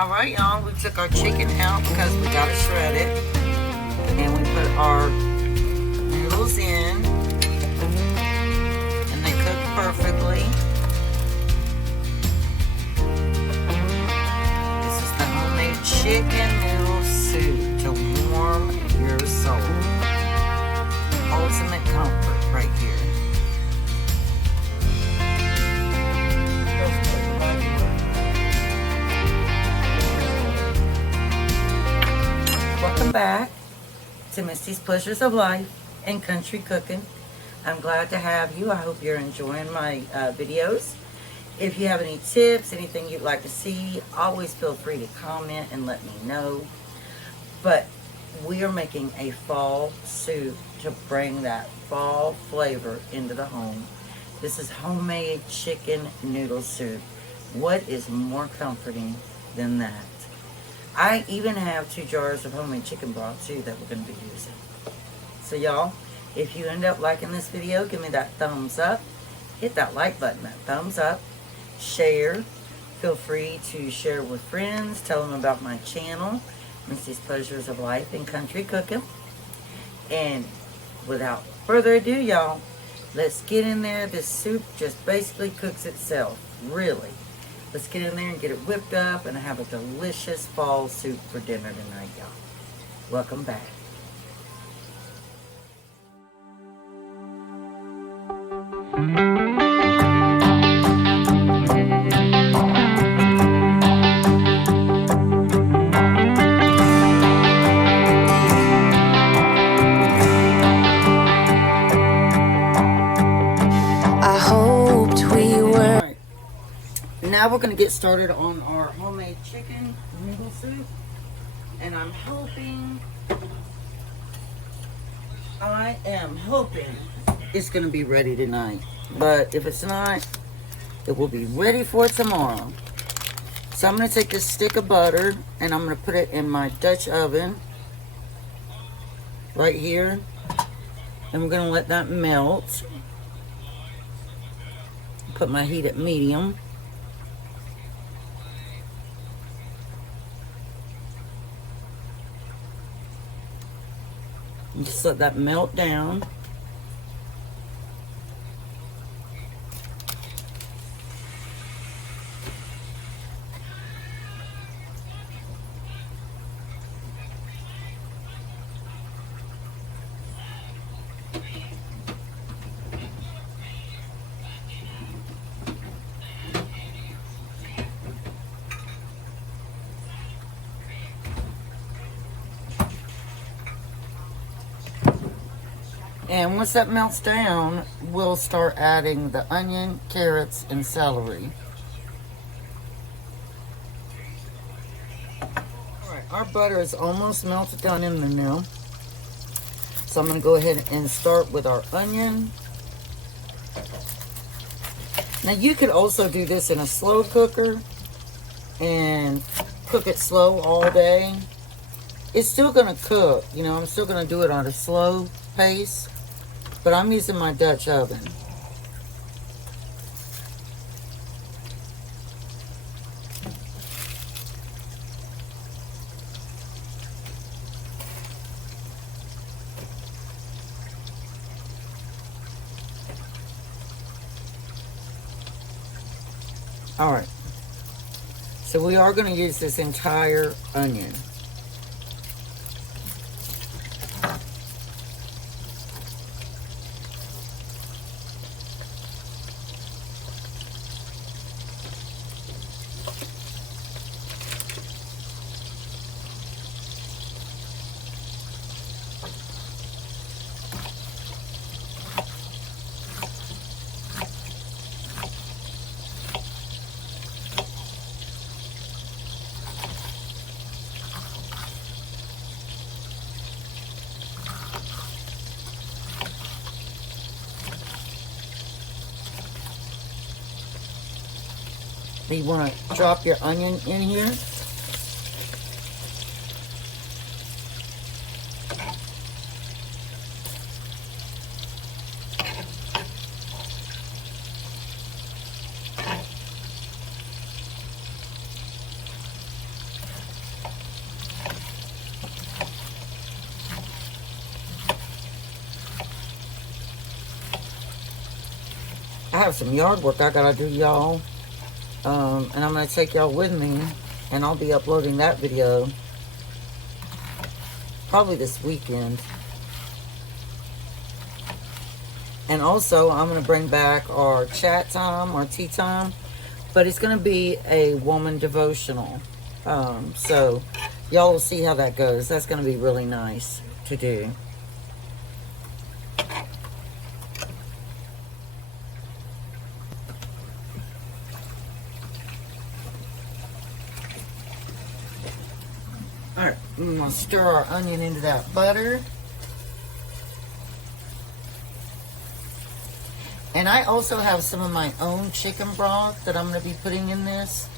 Alright, y'all, we took our chicken out because we got to shred it. And we put our noodles in. And they cook perfectly. This is the homemade chicken noodle soup to warm your soul. Ultimate comfort right here. Welcome back to Misty's Pleasures of Life and Country Cooking. I'm glad to have you. I hope you're enjoying my videos. If you have any tips, anything you'd like to see, always feel free to comment and let me know. But we are making a fall soup to bring that fall flavor into the home. This is homemade chicken noodle soup. What is more comforting than that? I even have 2 jars of homemade chicken broth too that we're going to be using. So y'all, if you end up liking this video, give me that thumbs up. Hit that like button, that thumbs up. Share. Feel free to share with friends. Tell them about my channel, Misty's Pleasures of Life and Country Cooking. And without further ado, y'all, let's get in there. This soup just basically cooks itself, really. Let's get in there and get it whipped up and have a delicious fall soup for dinner tonight, y'all. Welcome back. Now we're going to get started on our homemade chicken noodle soup. And I am hoping it's going to be ready tonight. But if it's not, it will be ready for tomorrow. So I'm going to take this stick of butter and I'm going to put it in my Dutch oven right here. And we're going to let that melt. Put my heat at medium. Just let that melt down. And once that melts down, we'll start adding the onion, carrots, and celery. Alright, our butter is almost melted down in there now. So I'm going to go ahead and start with our onion. Now you could also do this in a slow cooker and cook it slow all day. It's still going to cook, you know, I'm still going to do it on a slow pace. But I'm using my Dutch oven. All right. So we are going to use this entire onion. You want to drop your onion in here. have some yard work I gotta do, y'all. And I'm gonna take y'all with me, and I'll be uploading that video probably this weekend. And also, I'm gonna bring back our chat time, our tea time, but it's gonna be a woman devotional. So y'all will see how that goes. That's gonna be really nice to do. Alright, I'm gonna stir our onion into that butter. And I also have some of my own chicken broth that I'm going to be putting in this.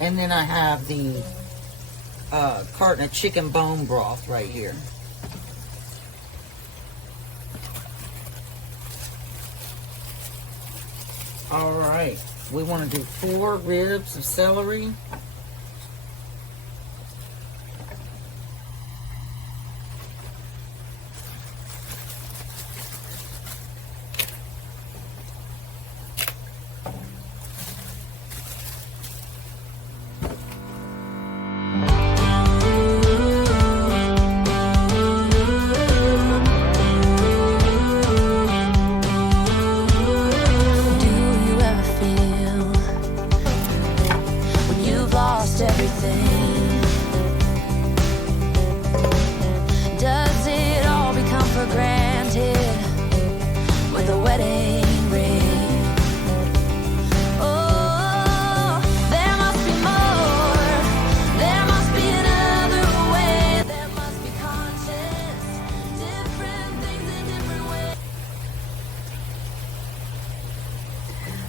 And then I have the carton of chicken bone broth right here. Alright, we want to do 4 ribs of celery.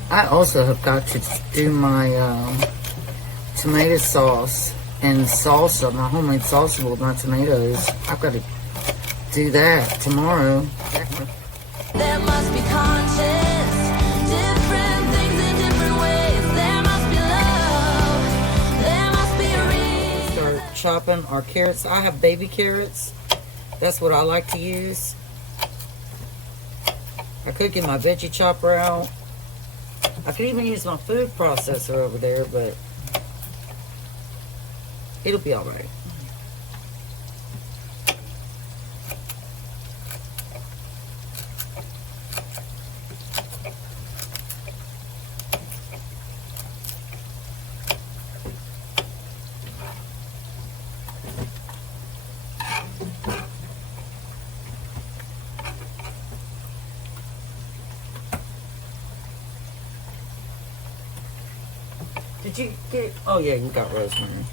I also have got to do my tomato sauce and salsa, my homemade salsa with my tomatoes. I've got to do that tomorrow. There must be conscience, different things in different ways. There must be love, there must be a reason. Start chopping our carrots. I have baby carrots. That's what I like to use. I could get my veggie chopper out. I could even use my food processor over there, but it'll be all right. Did you get, oh yeah, you got rosemary.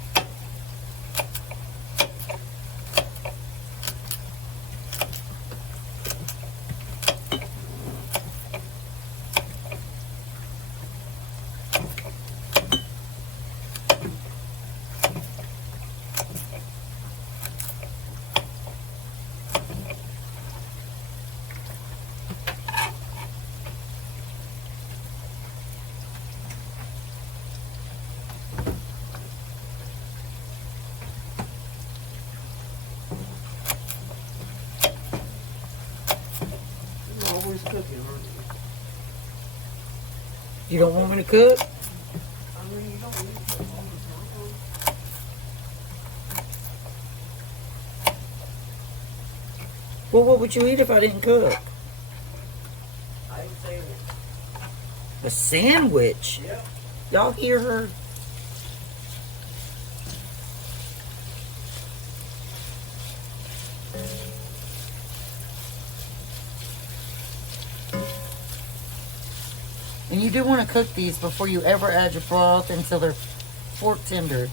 You don't want me to cook? Well, what would you eat if I didn't cook? A sandwich? Yep. Y'all hear her? And you do want to cook these before you ever add your broth until they're fork tender.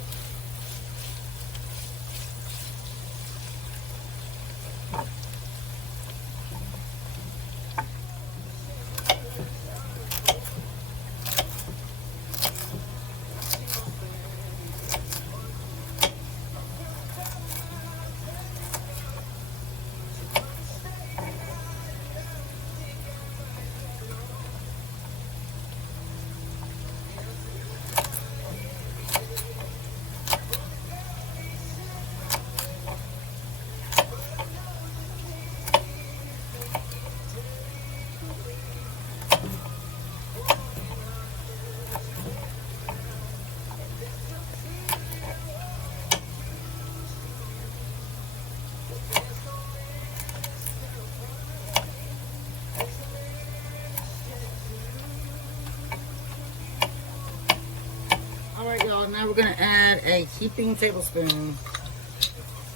now we're going to add a heaping tablespoon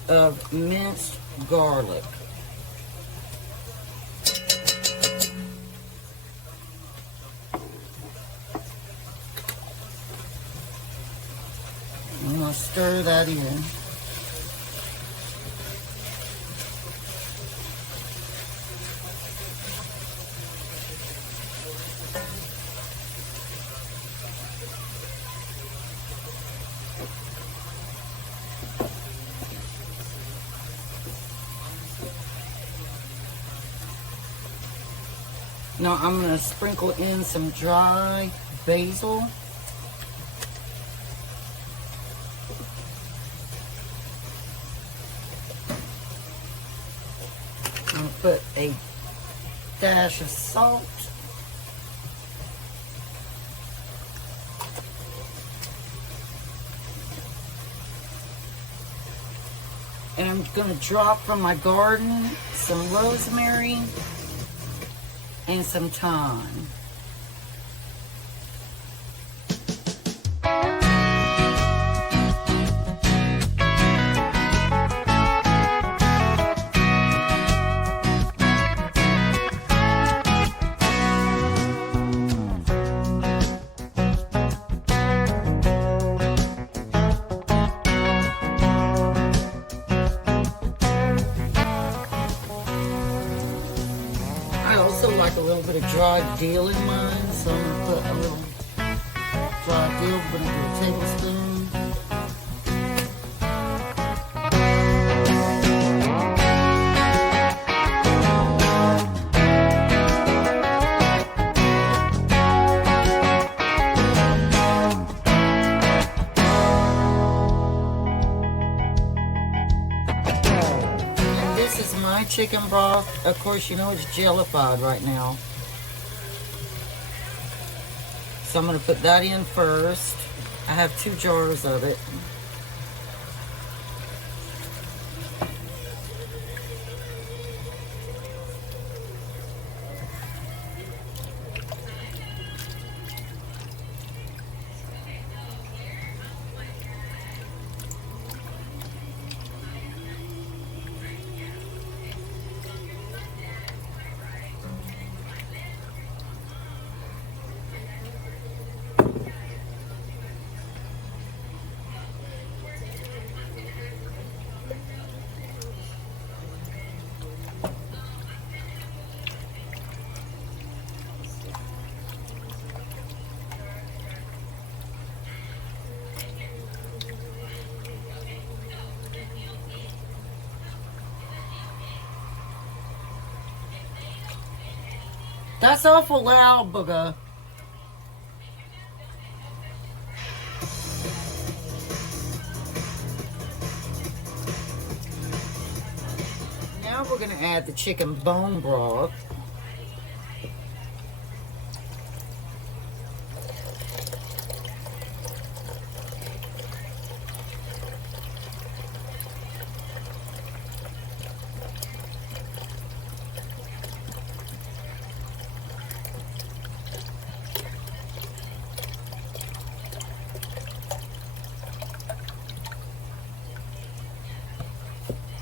of minced garlic. I'm going to stir that in. Now I'm going to sprinkle in some dry basil. I'm going to put a dash of salt. And I'm going to drop from my garden some rosemary and some thyme. A little bit of dried dill in mine, so I'm going to put a little dried dill, I'm going to do a tablespoon. And this is my chicken broth. Of course, you know it's jellified right now. So I'm going to put that in first. I have 2 jars of it. That's awful loud, booger. Now we're going to add the chicken bone broth.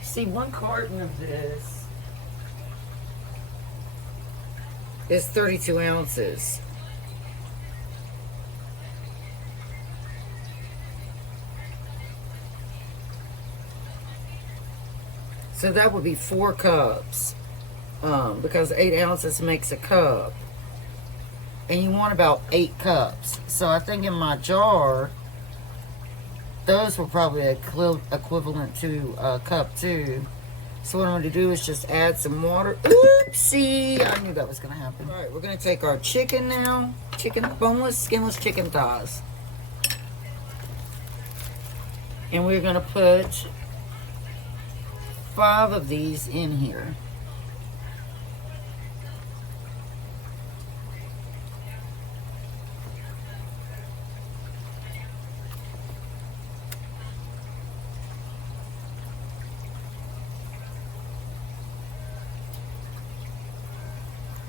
See, 1 carton of this is 32 ounces. So that would be 4 cups, because 8 ounces makes a cup. And you want about 8 cups. So I think in my jar, those were probably equivalent to a cup too. So what I'm going to do is just add some water. Oopsie! I knew that was going to happen. Alright, we're going to take our chicken now. Boneless, skinless chicken thighs. And we're going to put 5 of these in here.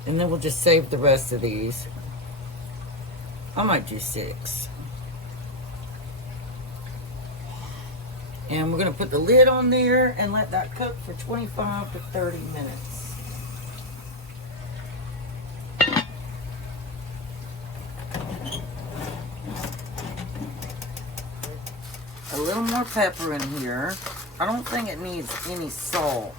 And then we'll just save the rest of these. I might do 6. And we're going to put the lid on there and let that cook for 25 to 30 minutes. A little more pepper in here. I don't think it needs any salt.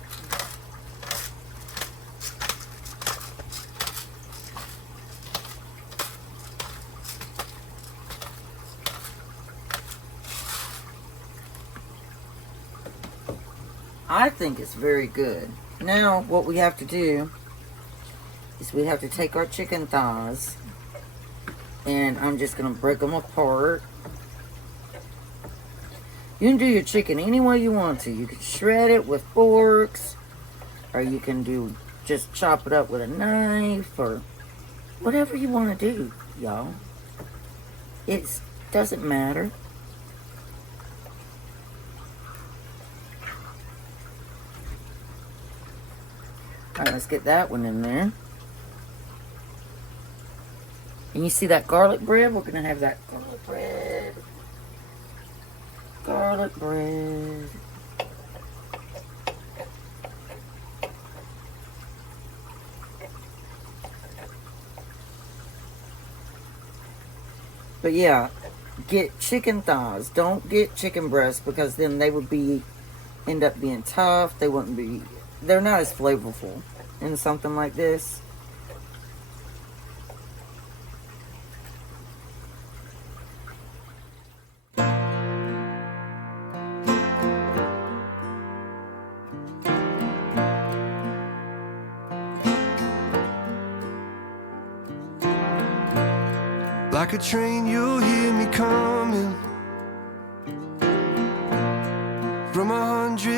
I think it's very good. Now what we have to do is we have to take our chicken thighs, and I'm just going to break them apart. You can do your chicken any way you want to. You can shred it with forks, or you can just chop it up with a knife, or whatever you want to do, y'all. It doesn't matter. Alright, let's get that one in there. And you see that garlic bread? We're going to have that garlic bread. Garlic bread. But yeah, get chicken thighs. Don't get chicken breasts, because then they would end up being tough. They're not as flavorful in something like this. Like a train, you'll hear me coming from 100